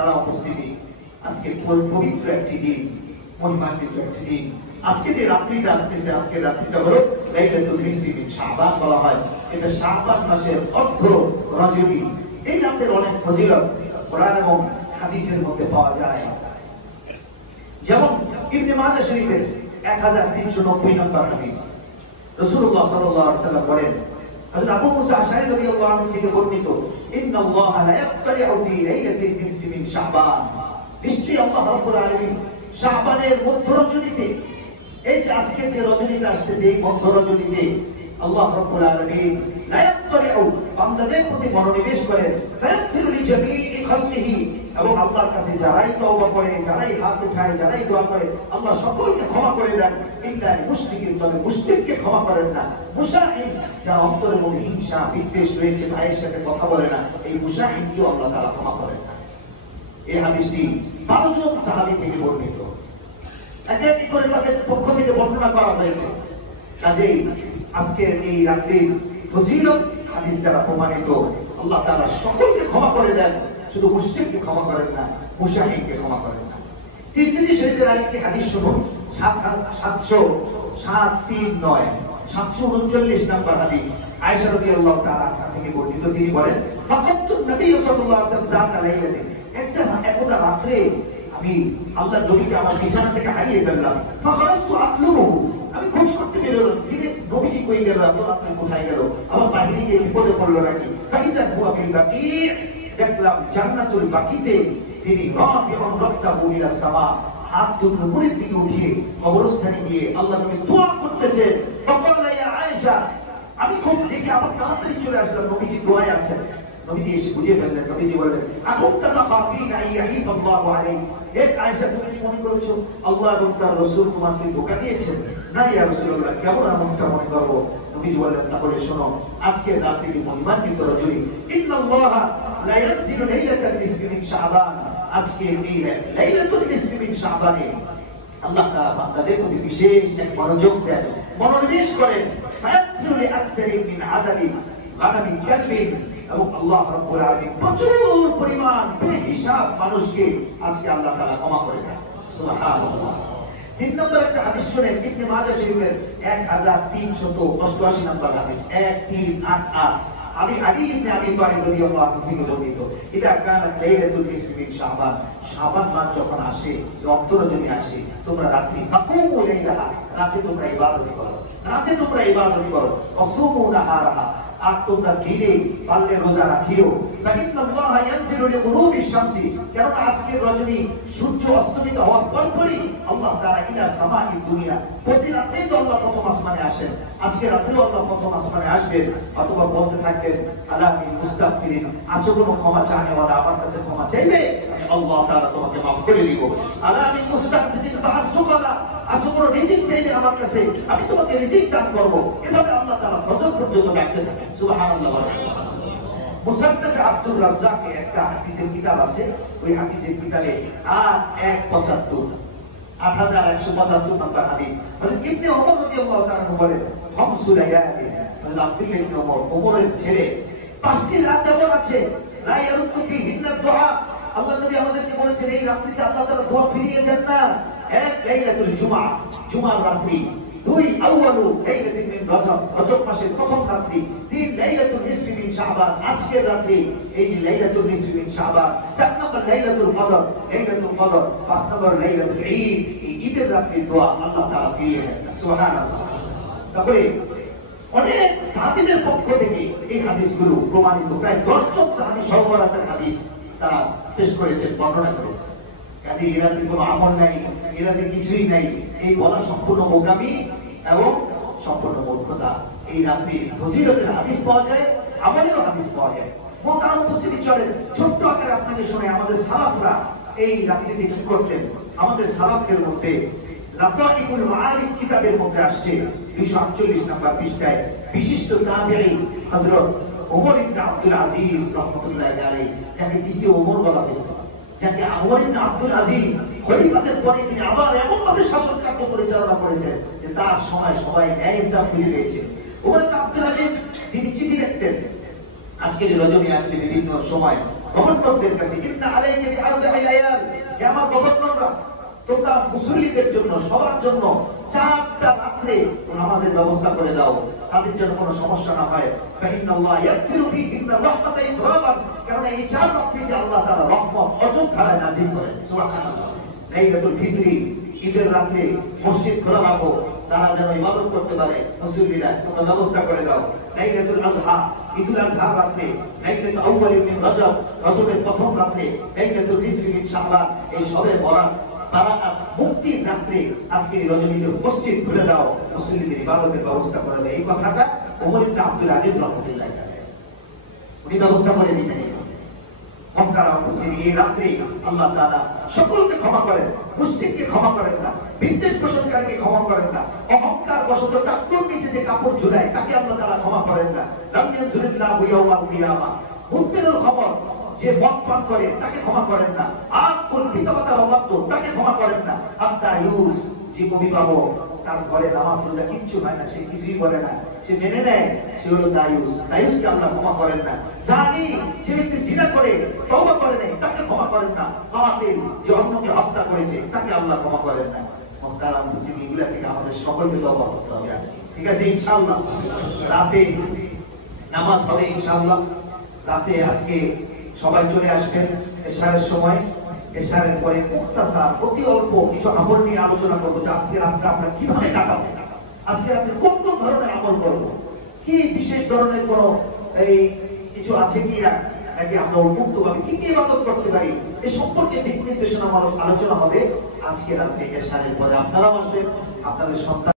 তারা উপস্থিতি। আজকে পবিত্র একটি দিন, মহিমান্বিত একটি দিন। আজকে যে রাত্রিটা আসতেছে, আজকে রাত্রিটা হলো লাইলাতুল নিসফি মিন শাবান বলা হয়। এটা শাবান মাসের অর্ধ রজনী। এই রাতের অনেক ফজিলত কোরআন এবং হাদিসের মধ্যে পাওয়া যায়। যেমন ইবনে মাজাহ শরীফের 1390 নম্বর হাদিস, রাসূলুল্লাহ সাল্লাল্লাহু আলাইহি ওয়াসাল্লাম বলেন, হযরত আবু মুসা আশআরী রাদিয়াল্লাহু আনহু থেকে বর্ণিত, ইন্নাল্লাহা লা ইয়াত্তালিউ ফি লাইলাতিন নিসফি মিন শাবান, নিশ্চয়ই আল্লাহ রাব্বুল আলামিন শাবানের মধ্য রজনীতে, এই যে আজকে যে রজনীটা আসতেছে, এই মধ্য রজনীতে আল্লাহ রাব্বুল আলামিন লা ইয়াত্তালিউ, বান্দাদের প্রতি মনোনিবেশ করেন, ফায়াগফিরু লিজামিই খালকিহি, এবং আল্লাহর কাছে যারাই তওবা করে, যারাই হাত উঠায়, যারাই দোয়া করে, আল্লাহ সকলকে ক্ষমা করে দেন। ইল্লা মুশরিকিন, তবে মুশরিককে ক্ষমা করেন না। মুশাহিদ, যার অন্তরের মধ্যে হিংসা বিদ্বেষ রয়েছে, ভাইয়ের সাথে কথা বলে না, এই মুশাহিদকেও আল্লাহ তাআলা ক্ষমা করেন না। এই হাদিসটি 12 জন সাহাবী থেকে বর্ণিত, এক এক করে তাদের পক্ষ থেকে বর্ণনা করা হয়েছে। কাজেই আজকের এই রাত্রির ফজিলত হাদিস দ্বারা প্রমাণিত। আল্লাহ তাআলা সকলকে ক্ষমা করে দেন, শুধু মুশরিককে ক্ষমা করেন না, মুশাহিদকে ক্ষমা করেন না। তিরমিজি শরীফের আরেকটি হাদিস শুনুন, 739 নম্বর হাদিস, আয়েশা রাদিয়াল্লাহু তাআলা থেকে বর্ণিত। তিনি বলেন, ফাকাতু নবী সাল্লাল্লাহু আলাইহি ওয়াসাল্লাম যাতা লাইলাতে, একদা রাত্রে আমি আল্লাহর নবীকে আমার বিছানা থেকে হারিয়ে ফেললাম। ফাখারাজতু আতলুবু, আমি খোঁজ করতে বেরোলাম, তিনি নবীজি কই গেল, এত রাত্রে কোথায় গেল, আমার বাহিরে গিয়ে বিপদে পড়লো নাকি। ফাইজা হুয়া ফিল বাকি, দেখলাম জান্নাতুল বাকিতে তিনি রাফিউন রাকসাহু ইলা সামা, হাত দুটো উপরের দিকে উঠিয়ে কবরস্থানে গিয়ে আল্লাহকে দোয়া করতেছে। ফাকালা ইয়া আয়েশা, আমি খুব দেখে আবার তাড়াতাড়ি চলে আসলাম, নবীজি দোয়ায় আছেন। নবীজি এসে বুঝে ফেললেন, নবীজি বললেন, আকুনতা তাখাফিনা আইয়াহিফাল্লাহু আলাইহি, এক আয়েশা তুমি কি মনে করেছো আল্লাহ এবং তার রাসূল তোমাকে ধোঁকা দিয়েছেন? না ইয়া রাসূলুল্লাহ, কেমন এমনটা মনে করবো? নবীজি বললেন, তাহলে শোনো, আজকের রাত্রিটি মহিমান্বিত রজনী, ইন্নাল্লাহা লা ইয়ানজিলু লাইলাতাল নিসফি মিন শাবান, আজকে এই লাইলাতুল নিসফি মিন শাবানে আল্লাহ তাআলা বান্দাদের প্রতি বিশেষ এক মনোযোগ দেন, মনোনিবেশ করেন। ফায়াগফিরু লিআকসারিন মিন আদাদি গানামি কালবিন, এবং আল্লাহ রাব্বুল আলামিন প্রচুর পরিমাণ বেহিসাব মানুষকে আজকে আল্লাহ তাআলা ক্ষমা করে দেন। সুবহানাল্লাহ। 3 নম্বর একটা হাদিস শুনেন, ইবনে মাজাহ শরীফের 1388 নম্বর হাদিস, 1388, আলী ইবনে আবি তালিব রাদিয়াল্লাহু আনহু থেকে বর্ণিত। এটা কানাত লাইলাতুল নিসফি মিন শাবান, শাবান মাস যখন আসে, অর্ধ রজনী আসে, তোমরা রাত্রি ফাকুমু লাইলাহা, রাতে তোমরা ইবাদত করো, রাতে তোমরা ইবাদত করো, ওয়াসুমু নাহারাহা, আর তোমরা দিনে পারলে রোজা রাখিও। ফাইন্নাল্লাহা ইয়ানজিলু লিগুরুবিশ শামসি, কারণ আজকের রজনী সূর্য অস্তমিত হওয়ার পরপরই আল্লাহ তাআলা ইলা সামাই দুনিয়া, প্রতি রাতেই তো আল্লাহ প্রথম আসমানে আসেন, আজকে রাতেও আল্লাহ প্রথম আসমানে আসবেন। অথবা বলতে থাকবেন, আলা মিন মুস্তাগফিরিন, আছো কোনো ক্ষমা চাওয়ালা আমার কাছে ক্ষমা চাইবে, আমি আল্লাহ তাআলা তোমাকে মাফ করে দিব। আলা মিন মুস্তাগফিরিন ফারসুকালা, আছো কোনো রিজিক চাইবে আমার কাছে, আমি তোমাকে রিজিক দান করব। এভাবে আল্লাহ তাআলা ফজর পর্যন্ত ডাকতে থাকেন। সুবহানাল্লাহ। মুসাদ্দাদ আব্দুর রাজ্জাকের একটা হাদিসের কিতাব আছে, ওই হাদিসের কিতাবে 8175 নম্বর হাদিস, হযরত ইবনে ওমর রাদিয়াল্লাহু তাআলা বলেন, খামসু লায়ালি, হযরত আব্দুল্লাহ ইবনে ওমরের ছেলে 5টি রাত এমন আছে, লা ইয়ারুদ্দু ফিহিন্না দুআ, আল্লাহ নবী আমাদেরকে বলেছেন এই রাত্রিতে আল্লাহ তাআলা দোয়া ফিরিয়ে দেন না। এক লাইলাতুল জুমআ, জুমার রাত্রি। 2 আউয়ালু লাইলাতিন মিন রজব, রজব মাসের প্রথম রাত্রি। 3 লাইলাতুল নিসফি মিন শাবান, আজকের রাত্রি, এই যে লাইলাতুল নিসফি মিন শাবান। 4 নম্বর লাইলাতুল কদর, লাইলাতুল কদর। 5 নম্বর লাইলাতুল ঈদ, এই ঈদের রাত্রির দোয়া আল্লাহ তাআলা ফিরিয়ে দেন। সুবহানাল্লাহ। তারপরে অনেক সাহাবীদের পক্ষ থেকে এই হাদিসগুলো প্রমাণিত, প্রায় 10 জন সাহাবী সহবরাতের হাদিস তারা পেশ করেছেন, বর্ণনা করেছেন। কাজে এরাতে কোনো আমল নাই, এরাতে কিছুই নাই, এই বলা সম্পূর্ণ বোকামি এবং সম্পূর্ণ মূর্খতা। এই রাত্রির ফজিলতের হাদিস পাওয়া যায়, আমলেরও হাদিস পাওয়া যায়। মোহতারাম উপস্থিতি চলেন, ছোট্ট আকারে আপনাদের শুনে আমাদের সালাফরা এই রাত্রিতে কি করতেন। আমাদের সালাফদের মধ্যে লাতাইফুল মাআরিফ কিতাবের মধ্যে আসছে 248 নম্বর পৃষ্ঠায়, বিশিষ্ট তাবেঈ হযরত ওমর ইবনে আব্দুল আজিজ রাহমাতুল্লাহি আলাইহি, যাকে দ্বিতীয় ওমর বলা হতো, যাকে ওমর ইবনে আব্দুল আজিজ খলিফাতের পরে তিনি আবার এমন ভাবে শাসন কার্য পরিচালনা করেছেন যে তার সময় সবাই ন্যায় ইনসাফ খুঁজে পেয়েছে। ওমর ইবনে আব্দুল আজিজ তিনি চিঠি লিখতেন, আজকের রজনী আসলে বিভিন্ন সময় গভর্নরদের কাছে, ইন্না আলাইকা বিআরবা'i লায়াল, হে আমার গভর্নররা, তোমরা মুসল্লিদের জন্য, সবার জন্য 4টা রাত্রে নামাজের ব্যবস্থা করে দাও, তাদের যেন কোনো সমস্যা না হয়। ফাইন্নাল্লাহ ইয়াগফিরু ফীহিন্না রাহমাতান ইফরাদান, কারণ এই 4 রাত্রিতে আল্লাহ তাআলা রহমত অযথায় নাযিল করেন। সুবহানাল্লাহ। লাইলাতুল ফিতরি, ঈদের রাত্রে মসজিদ খোলা রাখো, তারা যেন ইবাদত করতে পারে, মুসল্লিরা তোমরা ব্যবস্থা করে দাও। লাইলাতুল আযহা, ঈদুল আযহার রাতে, লাইলাতুল আউয়াল মিন রজব, রজবের প্রথম রাতে, লাইলাতুল নিসফি মিন শাবান, এই সবে বরাত, তারা মুক্তির রাত্রে আজকে রজনীতে মসজিদ খুলে দাও, মুসল্লিদের ইবাদতের ব্যবস্থা করে দেয়। এই কথাটা ওমর ইবনে আব্দুল আজিজ রাহমাতুল্লাহ আলাইহি উনি ব্যবস্থা করে দিতেন। এই রাত্রে আল্লাহ তাআলা সকলকে ক্ষমা করেন, মুশরিককে ক্ষমা করেন না, বিদ্বেষ পোষণকারীকে ক্ষমা করেন না, অহংকার বশত টাকুর নিচে যে কাপড় ঝুলায় তাকে আল্লাহ তাআলা ক্ষমা করেন না। লাম ইয়ানজুরিল্লাহু ইয়াওমাল কিয়ামা, মুত্তিনুল খবর যে মদ পান করে তাকে ক্ষমা করেন না, আর কল্পিতকতার অবাধ্য তাকে ক্ষমা করেন না। আত্তায়ুস, যে অভিভাবক তার ঘরে নামাজ রোজা কিচ্ছু হয় না, সে কিছুই করে না, সে মেনে নেয়, সে হলো দায়ুস, দায়ুসকে আল্লাহ ক্ষমা করেন না। জানি, যে ব্যক্তি জিনা করে তওবা করে নেই তাকে ক্ষমা করেন না। কাতিল, যে অন্যকে হত্যা করেছে তাকে আল্লাহ ক্ষমা করেন না। মুহতারাম মুসলিম, এগুলা থেকে আমাদের সকলকে তওবা করতে হবে। ঠিক আছে ইনশাআল্লাহ? রাতে নামাজ হবে ইনশাআল্লাহ। রাতে আজকে সবাই চলে আসবেন এশারের সময়। এশারের পরে মুখতাসার অতি অল্প কিছু আমল নিয়ে আলোচনা করবো, যে আজকে রাতটা আমরা কিভাবে কাটাবো, আজকে রাতে কোন কোন ধরনের আমল করবো, কি বিশেষ ধরনের কোন এই কিছু আছে কি নাকি আমরা উন্মুক্ত ভাবে কি কি ইবাদত করতে পারি, এ সম্পর্কে দিক নির্দেশনা আলোচনা হবে আজকে রাতে এশারের পরে। আপনারা আসবেন, আপনাদের সন্তান